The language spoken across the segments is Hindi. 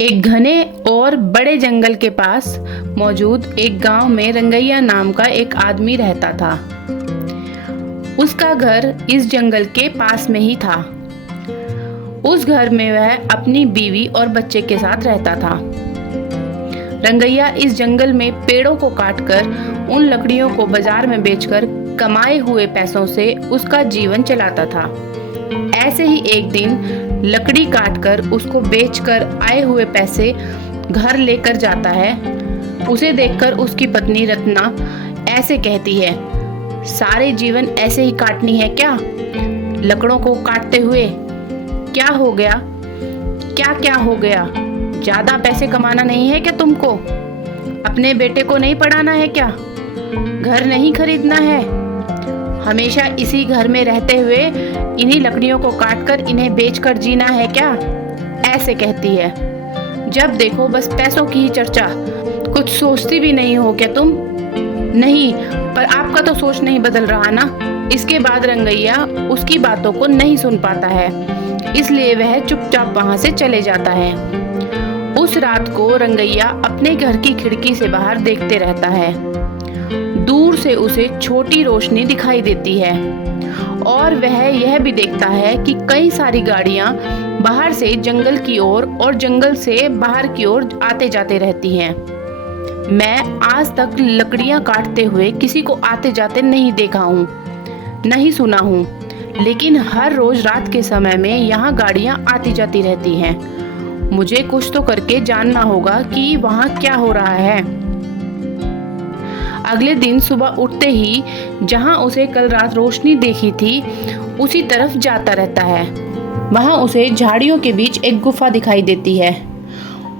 एक घने और बड़े जंगल के पास मौजूद एक गांव में रंगैया नाम का एक आदमी रहता था। उसका घर इस जंगल के पास में ही था। उस घर में वह अपनी बीवी और बच्चे के साथ रहता था। रंगैया इस जंगल में पेड़ों को काटकर उन लकड़ियों को बाजार में बेचकर कमाए हुए पैसों से उसका जीवन चलाता था। ऐसे ही एक दिन लकड़ी काटकर उसको बेचकर आए हुए पैसे घर लेकर जाता है। उसे देखकर उसकी पत्नी रत्ना ऐसे कहती है, सारे जीवन ऐसे ही काटनी है क्या? लकड़ों को काटते हुए क्या हो गया? क्या हो गया? ज्यादा पैसे कमाना नहीं है क्या तुमको? अपने बेटे को नहीं पढ़ाना है क्या? घर नहीं खरीदना है? हमेशा इसी घर में रहते हुए इन्हीं लकड़ियों को काटकर इन्हें बेचकर जीना है क्या? ऐसे कहती है। जब देखो बस पैसों की ही चर्चा, कुछ सोचती भी नहीं हो क्या तुम? नहीं, पर आपका तो सोच नहीं बदल रहा ना। इसके बाद रंगैया उसकी बातों को नहीं सुन पाता है, इसलिए वह चुपचाप वहां से चले जाता है। उस रात को रंगैया अपने घर की खिड़की से बाहर देखते रहता है। दूर से उसे छोटी रोशनी दिखाई देती है और वह यह भी देखता है कि कई सारी गाड़ियां बाहर से जंगल की ओर और जंगल से बाहर की ओर आते जाते रहती हैं। मैं आज तक लकड़ियां काटते हुए किसी को आते जाते नहीं देखा हूँ, नहीं सुना हूँ, लेकिन हर रोज रात के समय में यहाँ गाड़ियां आती जाती रहती हैं। मुझे कुछ तो करके जानना होगा कि वहाँ क्या हो रहा है। अगले दिन सुबह उठते ही जहाँ उसे कल रात रोशनी देखी थी उसी तरफ जाता रहता है। वहाँ उसे झाड़ियों के बीच एक गुफा दिखाई देती है।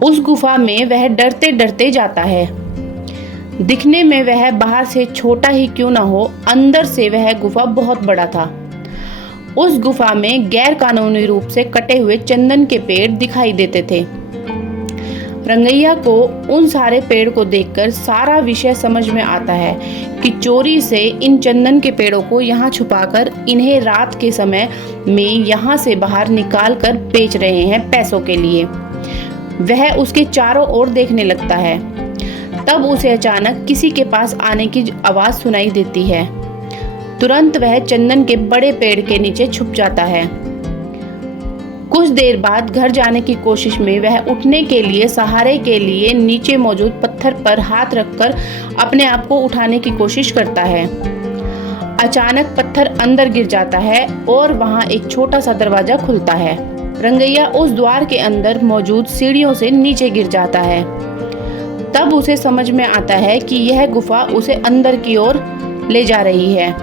उस गुफा में वह डरते डरते जाता है। दिखने में वह बाहर से छोटा ही क्यों ना हो, अंदर से वह गुफा बहुत बड़ा था। उस गुफा में गैर कानूनी रूप से कटे हुए चंदन के पेड़ दिखाई देते थे। रंगैया को उन सारे पेड़ को देखकर सारा विषय समझ में आता है कि चोरी से इन चंदन के पेड़ों को यहाँ छुपाकर इन्हें रात के समय में यहाँ से बाहर निकाल कर बेच रहे हैं पैसों के लिए। वह उसके चारों ओर देखने लगता है। तब उसे अचानक किसी के पास आने की आवाज सुनाई देती है। तुरंत वह चंदन के बड़े पेड़ के नीचे छुप जाता है। कुछ देर बाद घर जाने की कोशिश में वह उठने के लिए सहारे के लिए नीचे मौजूद पत्थर पर हाथ रखकर अपने आप को उठाने की कोशिश करता है। अचानक पत्थर अंदर गिर जाता है और वहां एक छोटा सा दरवाजा खुलता है। रंगैया उस द्वार के अंदर मौजूद सीढ़ियों से नीचे गिर जाता है। तब उसे समझ में आता है कि यह गुफा उसे अंदर की ओर ले जा रही है।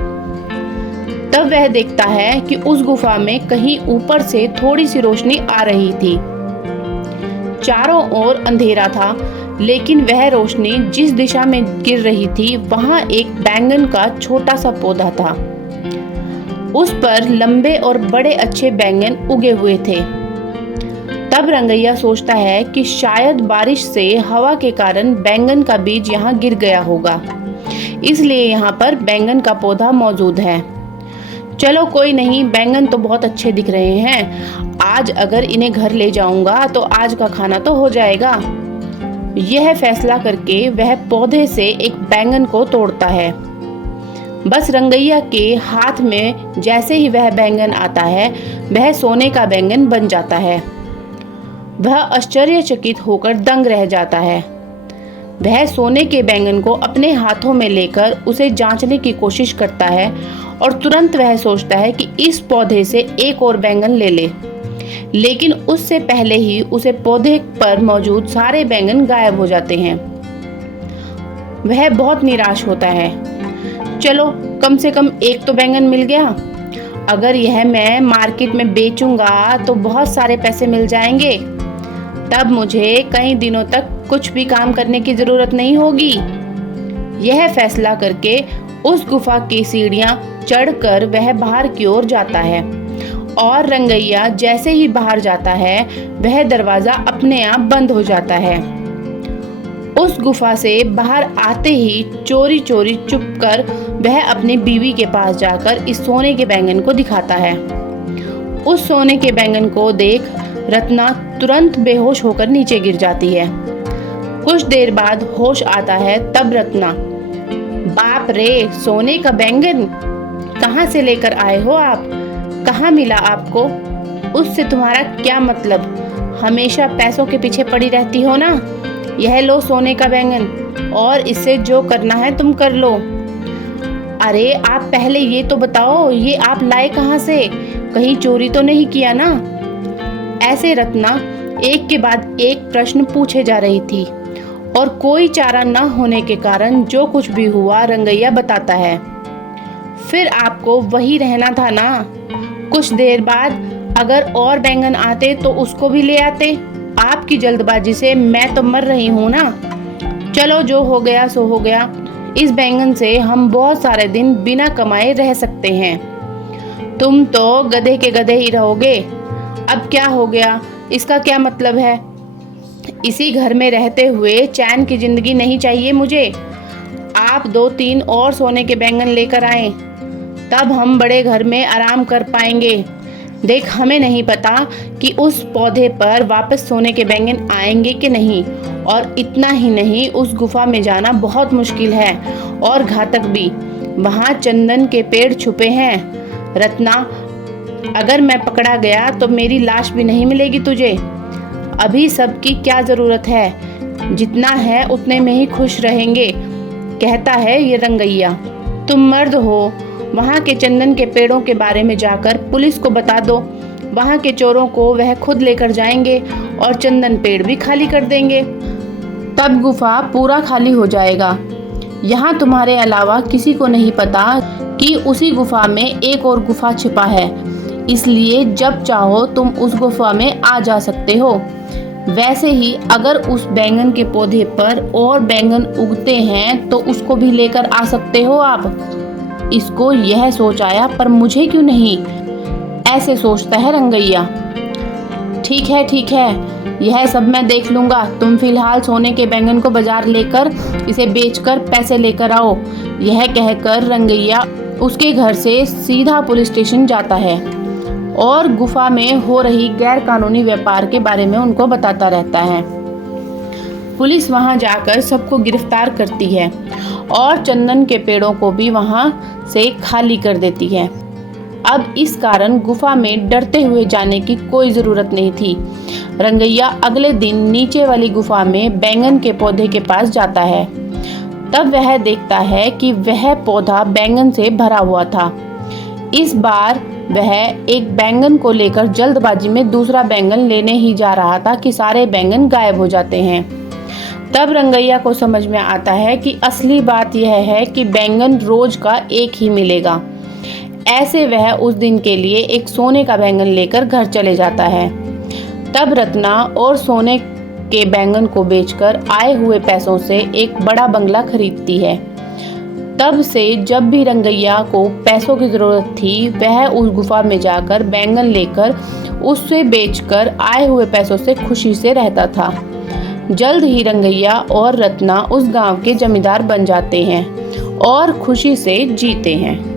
तब वह देखता है कि उस गुफा में कहीं ऊपर से थोड़ी सी रोशनी आ रही थी। चारों ओर अंधेरा था, लेकिन वह रोशनी जिस दिशा में गिर रही थी वहां एक बैंगन का छोटा सा पौधा था। उस पर लंबे और बड़े अच्छे बैंगन उगे हुए थे। तब रंगैया सोचता है कि शायद बारिश से हवा के कारण बैंगन का बीज यहाँ गिर गया होगा, इसलिए यहाँ पर बैंगन का पौधा मौजूद है। चलो कोई नहीं, बैंगन तो बहुत अच्छे दिख रहे हैं, आज अगर इन्हें घर ले जाऊंगा तो आज का खाना तो हो जाएगा। यह फैसला करके वह पौधे से एक बैंगन को तोड़ता है। बस रंगैया के हाथ में जैसे ही वह बैंगन आता है वह सोने का बैंगन बन जाता है। वह आश्चर्यचकित होकर दंग रह जाता है। वह सोने के बैंगन को अपने हाथों में लेकर उसे जांचने की कोशिश करता है और तुरंत वह सोचता है कि इस पौधे से एक और बैंगन ले ले, लेकिन उससे पहले ही उसे पौधे पर मौजूद सारे बैंगन गायब हो जाते हैं। वह बहुत निराश होता है। चलो कम से कम एक तो बैंगन मिल गया, अगर यह मैं मार्केट में बेचूंगा तो बहुत सारे पैसे मिल जाएंगे, तब मुझे कई दिनों तक कुछ भी काम करने की जरूरत नहीं होगी। यह फैसला करके उस गुफा की सीढ़ियां चढ़कर वह बाहर की ओर जाता है और रंगैया जैसे ही बाहर जाता है वह दरवाजा अपने आप बंद हो जाता है। उस गुफा से बाहर आते ही चोरी चोरी चुपकर वह अपनी बीवी के पास जाकर इस सोने के बैंगन को दिखाता है। उस सोने के बैंगन को देख रत्ना तुरंत बेहोश होकर नीचे गिर जाती है। कुछ देर बाद होश आता है, तब रत्ना, बाप रे, सोने का बैंगन कहाँ से लेकर आए हो आप? कहाँ मिला आपको? उससे तुम्हारा क्या मतलब? हमेशा पैसों के पीछे पड़ी रहती हो ना। यह लो सोने का बैंगन, और इससे जो करना है तुम कर लो। अरे आप पहले ये तो बताओ, ये आप लाए कहाँ से? कहीं चोरी तो नहीं किया ना? ऐसे रत्ना एक के बाद एक प्रश्न पूछे जा रही थी, और कोई चारा न होने के कारण जो कुछ भी हुआ रंगैया बताता है। फिर आपको वही रहना था ना। कुछ देर बाद अगर और बैंगन आते तो उसको भी ले आते। आपकी जल्दबाजी से मैं तो मर रही हूँ ना। चलो, जो हो गया सो हो गया। इस बैंगन से हम बहुत सारे दिन बिना कमाए रह सकते हैं। तुम तो गधे के गधे ही रहोगे। अब क्या हो गया, इसका क्या मतलब है? इसी घर में रहते हुए चैन की जिंदगी नहीं चाहिए मुझे। आप 2-3 और सोने के बैंगन लेकर आए, तब हम बड़े घर में आराम कर पाएंगे। देख, हमें नहीं पता कि उस पौधे पर वापस सोने के बैंगन आएंगे कि नहीं, और इतना ही नहीं, उस गुफा में जाना बहुत मुश्किल है और घातक भी। वहाँ चंदन के पेड़ छुपे हैं। रत्ना, अगर मैं पकड़ा गया तो मेरी लाश भी नहीं मिलेगी तुझे। अभी सबकी क्या जरूरत है, जितना है उतने में ही खुश रहेंगे, कहता है ये रंगैया। तुम मर्द हो, वहाँ के चंदन के पेड़ों के बारे में जाकर पुलिस को बता दो। वहाँ के चोरों को वह खुद लेकर जाएंगे और चंदन पेड़ भी खाली कर देंगे। तब गुफा पूरा खाली हो जाएगा। यहाँ तुम्हारे अलावा किसी को नहीं पता कि उसी गुफा में एक और गुफा छिपा है, इसलिए जब चाहो तुम उस गुफा में आ जा सकते हो। वैसे ही अगर उस बैंगन के पौधे पर और बैंगन उगते हैं तो उसको भी लेकर आ सकते हो आप। इसको यह सोच आया, पर मुझे क्यों नहीं, ऐसे सोचता है रंगैया। ठीक है, यह सब मैं देख लूँगा। तुम फिलहाल सोने के बैंगन को बाजार लेकर इसे बेचकर पैसे लेकर आओ। यह कहकर रंगैया उसके घर से सीधा पुलिस स्टेशन जाता है और गुफा में हो रही गैर कानूनी व्यापार के बारे में उनको बताता रहता है। पुलिस वहां जाकर सबको गिरफ्तार करती है और चंदन के पेड़ों को भी वहां से खाली कर देती है। अब इस कारण गुफा में डरते हुए जाने की कोई ज़रूरत नहीं थी। रंगैया अगले दिन नीचे वाली गुफा में बैंगन के पौधे के पास जाता है। तब वह देखता है कि वह पौधा बैंगन से भरा हुआ था। इस बार वह एक बैंगन को लेकर जल्दबाजी में दूसरा बैंगन लेने ही जा रहा था कि सारे बैंगन गायब हो जाते हैं। तब रंगैया को समझ में आता है कि असली बात यह है कि बैंगन रोज का एक ही मिलेगा। ऐसे वह उस दिन के लिए एक सोने का बैंगन लेकर घर चले जाता है। तब रत्ना और सोने के बैंगन को बेचकर आए हुए पैसों से एक बड़ा बंगला खरीदती है। तब से जब भी रंगैया को पैसों की ज़रूरत थी, वह उस गुफा में जाकर बैंगन लेकर उससे बेचकर आए हुए पैसों से खुशी से रहता था। जल्द ही रंगैया और रत्ना उस गांव के जमींदार बन जाते हैं और खुशी से जीते हैं।